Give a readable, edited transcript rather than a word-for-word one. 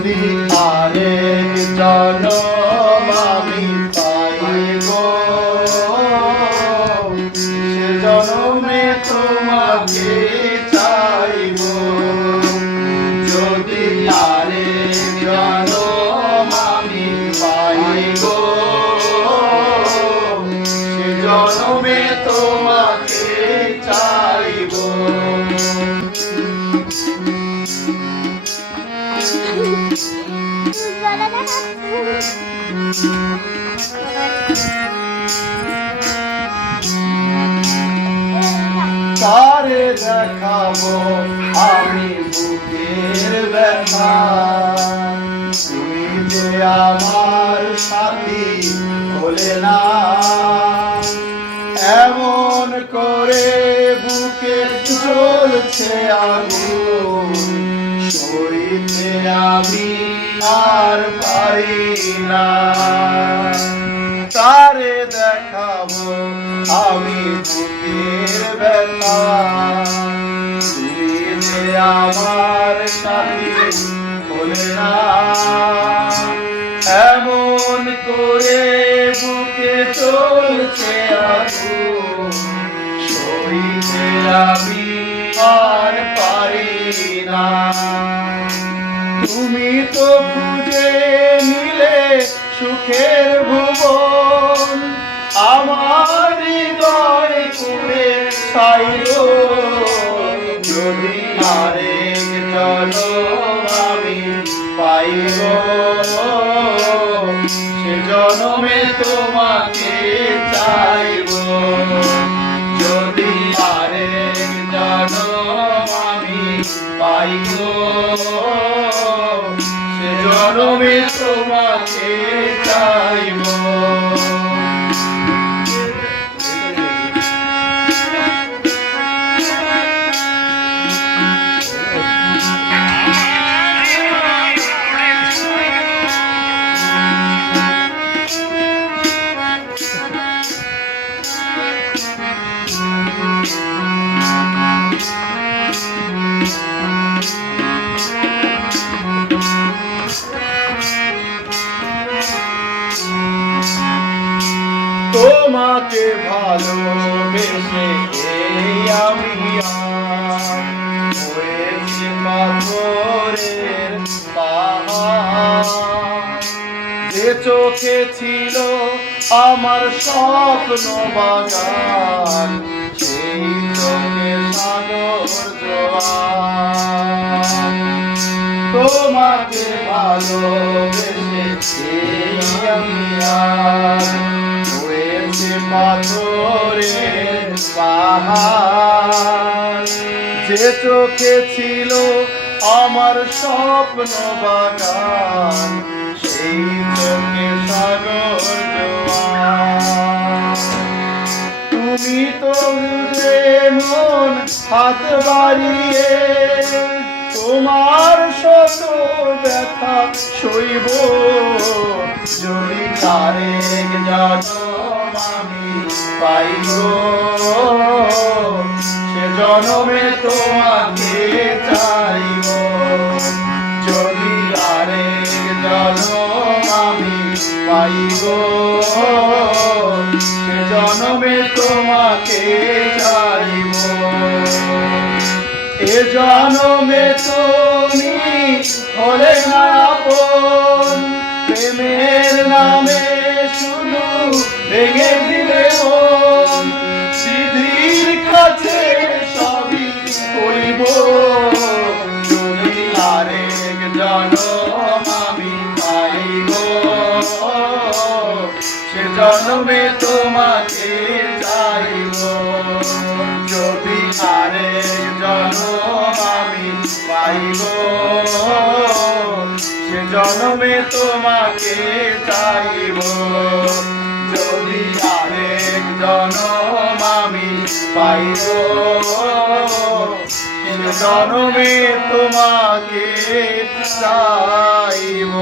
যদি আরেক জনম আমি পাই গো, সে জনমে তোমাকে চাইব। যদি আরেক জনম আমি পাই গো, সে জনমে তোমাকে চাইব। তারে দেখাবো আমি বুকের ব্যথা, তুমি যে আমার সাথী হলে না। এমন করে বুকে চলছে আগুন, সইতে আমি আর পারি না। তারে দেখাবো আমি বুকের ব্যথা, তুমি যে আমার সাথী হলে না। এমন করে বুকে চলছে আগুন, সইতে আমি আর পারি না। তুমি তো খুঁজে নিলে সুখের ভুবন, আমার হৃদয় পুড়ে ছাই গো। যদি আরেক জনম আমি পাই গো, সে জনমে তোমাকে চাইব। যদি আরেক জনম আমি পাই গো, সে জনমে তোমাকে চাইব। তোমাকে ভালোবেসে আমি হয়েছি পাথরের পাহাড়। যে চোখে ছিল আমার স্বপ্ন বাগান, সেই চোখে সাগর জোয়ার। তোমাকে ভালোবেসে আমি হয়েছে পাথরের পাহাড়। যে চোখে ছিল আমার স্বপ্ন বাগান, সেই চোখে সাগর জোয়ার। তুমি তো বুঝে মন হাত বাড়িয়ে, তোমার শত ব্যথা সইব। যদি আরেক জনম আমি পাই গো, সে জনমে তোমাকে চাইব। যদি আরেক জনম আমি পাই গো, সে জনমে তোমাকে চাইব। এ জনমে তুমি হলে না আপন, প্রেমের নামে শুধু ভেঙে দিলে মন। সিদ্ধির কাছে সবই করিব। যদি আরেক জনম আমি পাই গো, সে জনমে তোমাকে চাইব। যদি আরেক জনম আমি পাই গো, সে জনমে তোমাকে চাইব। যদি আরেক জনম আমি পাই গো, সে জনমে তোমাকে চাইব।